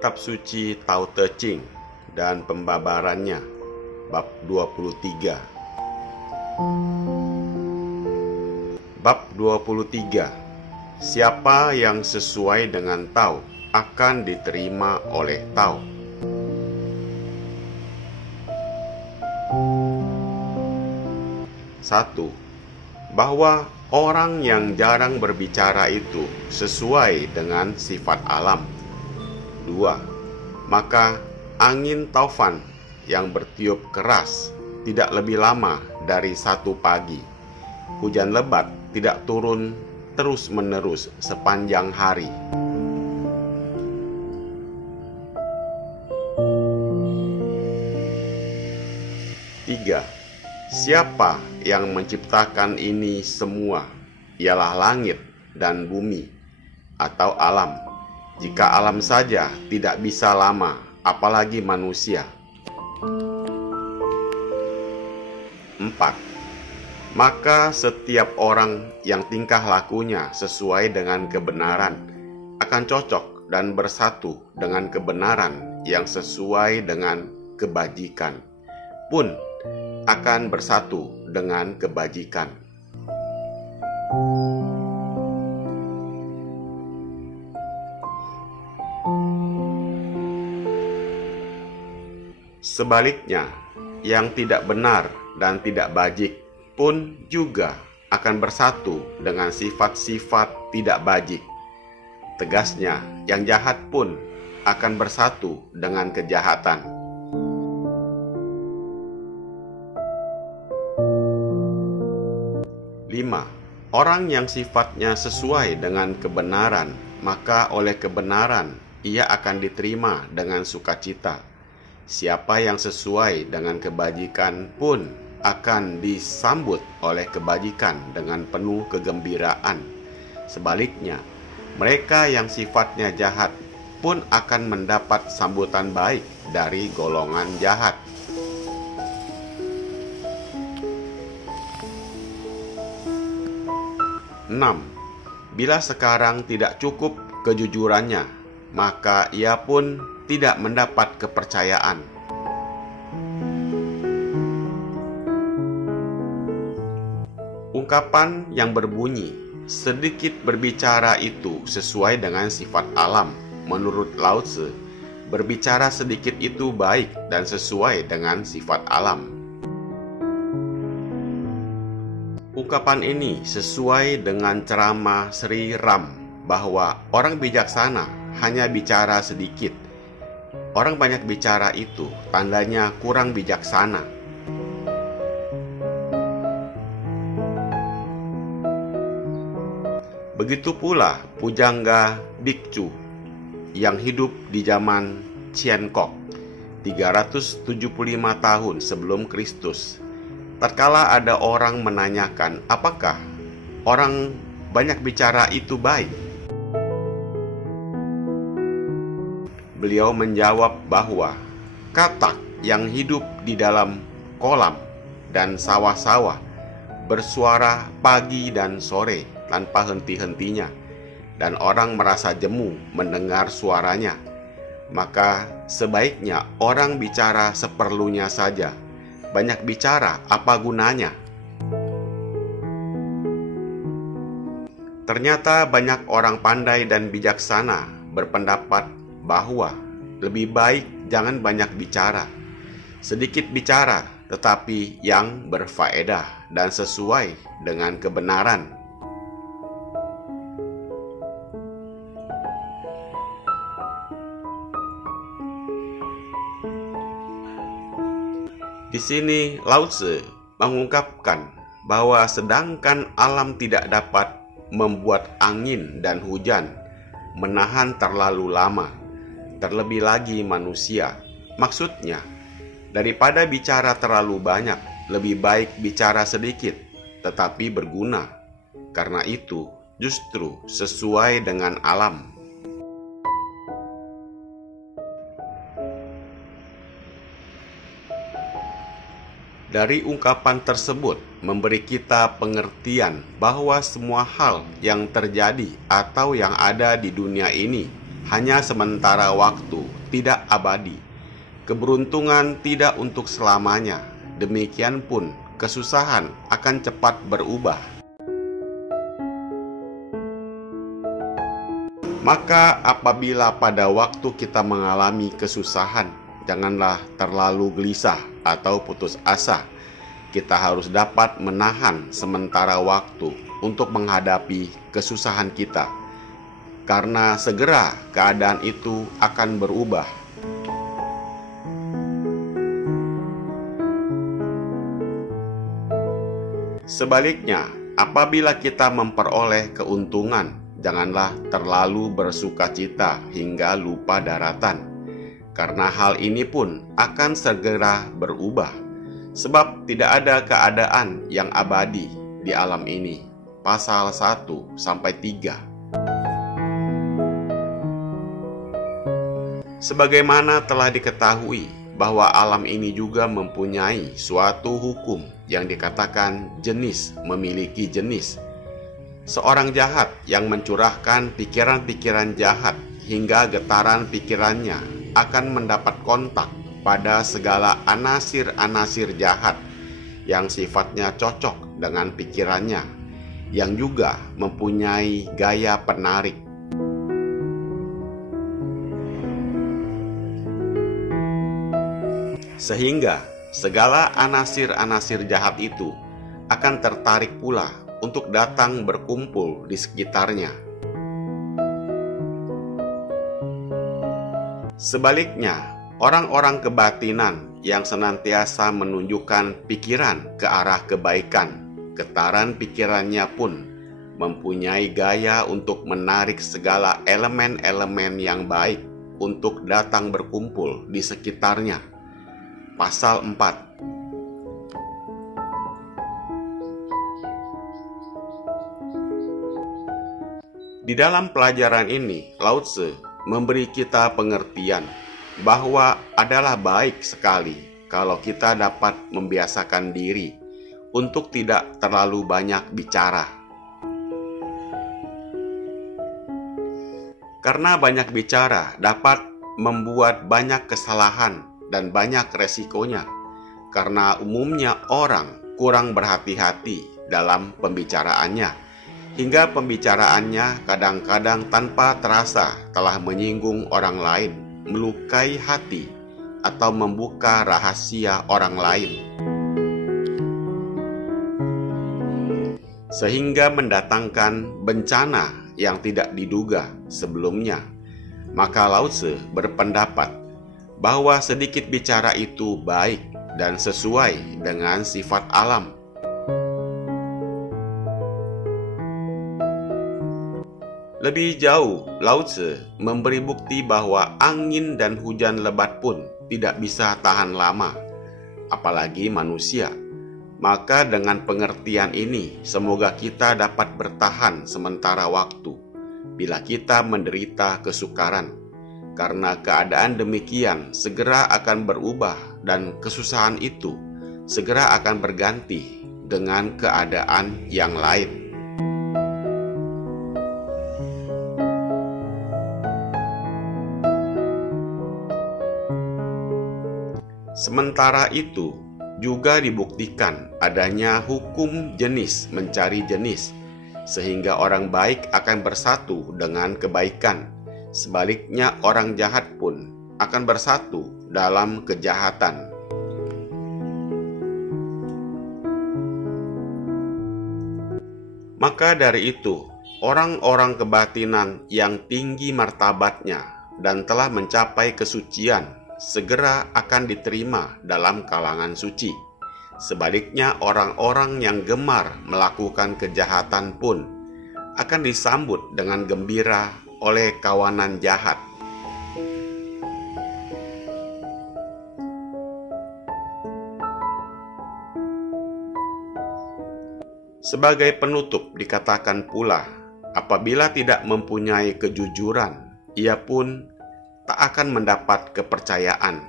Kitab Suci Tao Te Ching dan Pembabarannya, bab 23. Bab 23. Siapa yang sesuai dengan Tao akan diterima oleh Tao. Satu, bahwa orang yang jarang berbicara itu sesuai dengan sifat alam. 2. Maka angin taufan yang bertiup keras tidak lebih lama dari satu pagi. Hujan lebat tidak turun terus-menerus sepanjang hari. 3. Siapa yang menciptakan ini semua ialah langit dan bumi atau alam. Jika alam saja tidak bisa lama, apalagi manusia. 4. Maka setiap orang yang tingkah lakunya sesuai dengan kebenaran akan cocok dan bersatu dengan kebenaran yang sesuai dengan kebajikan pun akan bersatu dengan kebajikan. Sebaliknya, yang tidak benar dan tidak bajik pun juga akan bersatu dengan sifat-sifat tidak bajik. Tegasnya, yang jahat pun akan bersatu dengan kejahatan. 5. Orang yang sifatnya sesuai dengan kebenaran, maka oleh kebenaran ia akan diterima dengan sukacita. Siapa yang sesuai dengan kebajikan pun akan disambut oleh kebajikan dengan penuh kegembiraan. Sebaliknya, mereka yang sifatnya jahat pun akan mendapat sambutan baik dari golongan jahat. 6. Bila sekarang tidak cukup kejujurannya, maka ia pun tidak mendapat kepercayaan. Ungkapan yang berbunyi sedikit berbicara itu sesuai dengan sifat alam. Menurut Lao Tzu, berbicara sedikit itu baik dan sesuai dengan sifat alam. Ungkapan ini sesuai dengan ceramah Sri Ram bahwa orang bijaksana hanya bicara sedikit. Orang banyak bicara itu tandanya kurang bijaksana. Begitu pula pujangga bikcu yang hidup di zaman Chien Kok 375 tahun sebelum Kristus. Tatkala ada orang menanyakan, apakah orang banyak bicara itu baik? Beliau menjawab bahwa katak yang hidup di dalam kolam dan sawah-sawah bersuara pagi dan sore tanpa henti-hentinya, dan orang merasa jemu mendengar suaranya. Maka sebaiknya orang bicara seperlunya saja. Banyak bicara, apa gunanya? Ternyata banyak orang pandai dan bijaksana berpendapat bahwa lebih baik jangan banyak bicara. Sedikit bicara, tetapi yang berfaedah dan sesuai dengan kebenaran. Di sini Lao Tzu mengungkapkan bahwa sedangkan alam tidak dapat membuat angin dan hujan menahan terlalu lama, terlebih lagi manusia. Maksudnya, daripada bicara terlalu banyak, lebih baik bicara sedikit tetapi berguna. Karena itu justru sesuai dengan alam. Dari ungkapan tersebut memberi kita pengertian bahwa semua hal yang terjadi atau yang ada di dunia ini hanya sementara waktu, tidak abadi. Keberuntungan tidak untuk selamanya. Demikian pun kesusahan akan cepat berubah. Maka apabila pada waktu kita mengalami kesusahan, janganlah terlalu gelisah atau putus asa. Kita harus dapat menahan sementara waktu untuk menghadapi kesusahan kita, karena segera keadaan itu akan berubah. Sebaliknya, apabila kita memperoleh keuntungan, janganlah terlalu bersukacita hingga lupa daratan, karena hal ini pun akan segera berubah. Sebab tidak ada keadaan yang abadi di alam ini. Pasal 1-3. Sebagaimana telah diketahui bahwa alam ini juga mempunyai suatu hukum yang dikatakan jenis memiliki jenis. Seorang jahat yang mencurahkan pikiran-pikiran jahat hingga getaran pikirannya akan mendapat kontak pada segala anasir-anasir jahat yang sifatnya cocok dengan pikirannya, yang juga mempunyai gaya penarik. Sehingga segala anasir-anasir jahat itu akan tertarik pula untuk datang berkumpul di sekitarnya. Sebaliknya, orang-orang kebatinan yang senantiasa menunjukkan pikiran ke arah kebaikan, getaran pikirannya pun mempunyai gaya untuk menarik segala elemen-elemen yang baik untuk datang berkumpul di sekitarnya. Pasal 4. Di dalam pelajaran ini, Lao Tzu memberi kita pengertian bahwa adalah baik sekali kalau kita dapat membiasakan diri untuk tidak terlalu banyak bicara. Karena banyak bicara dapat membuat banyak kesalahan dan banyak resikonya, karena umumnya orang kurang berhati-hati dalam pembicaraannya, hingga pembicaraannya kadang-kadang tanpa terasa telah menyinggung orang lain, melukai hati, atau membuka rahasia orang lain, sehingga mendatangkan bencana yang tidak diduga sebelumnya. Maka Lao Tzu berpendapat bahwa sedikit bicara itu baik dan sesuai dengan sifat alam. Lebih jauh, Lao Tzu memberi bukti bahwa angin dan hujan lebat pun tidak bisa tahan lama, apalagi manusia. Maka dengan pengertian ini, semoga kita dapat bertahan sementara waktu bila kita menderita kesukaran, karena keadaan demikian segera akan berubah dan kesusahan itu segera akan berganti dengan keadaan yang lain. Sementara itu, juga dibuktikan adanya hukum jenis mencari jenis, sehingga orang baik akan bersatu dengan kebaikan. Sebaliknya, orang jahat pun akan bersatu dalam kejahatan. Maka dari itu, orang-orang kebatinan yang tinggi martabatnya dan telah mencapai kesucian segera akan diterima dalam kalangan suci. Sebaliknya, orang-orang yang gemar melakukan kejahatan pun akan disambut dengan gembira oleh kawanan jahat. Sebagai penutup dikatakan pula, apabila tidak mempunyai kejujuran, ia pun tak akan mendapat kepercayaan.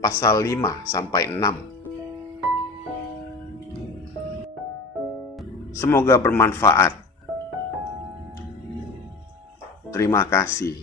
Pasal 5-6. Semoga bermanfaat. Terima kasih.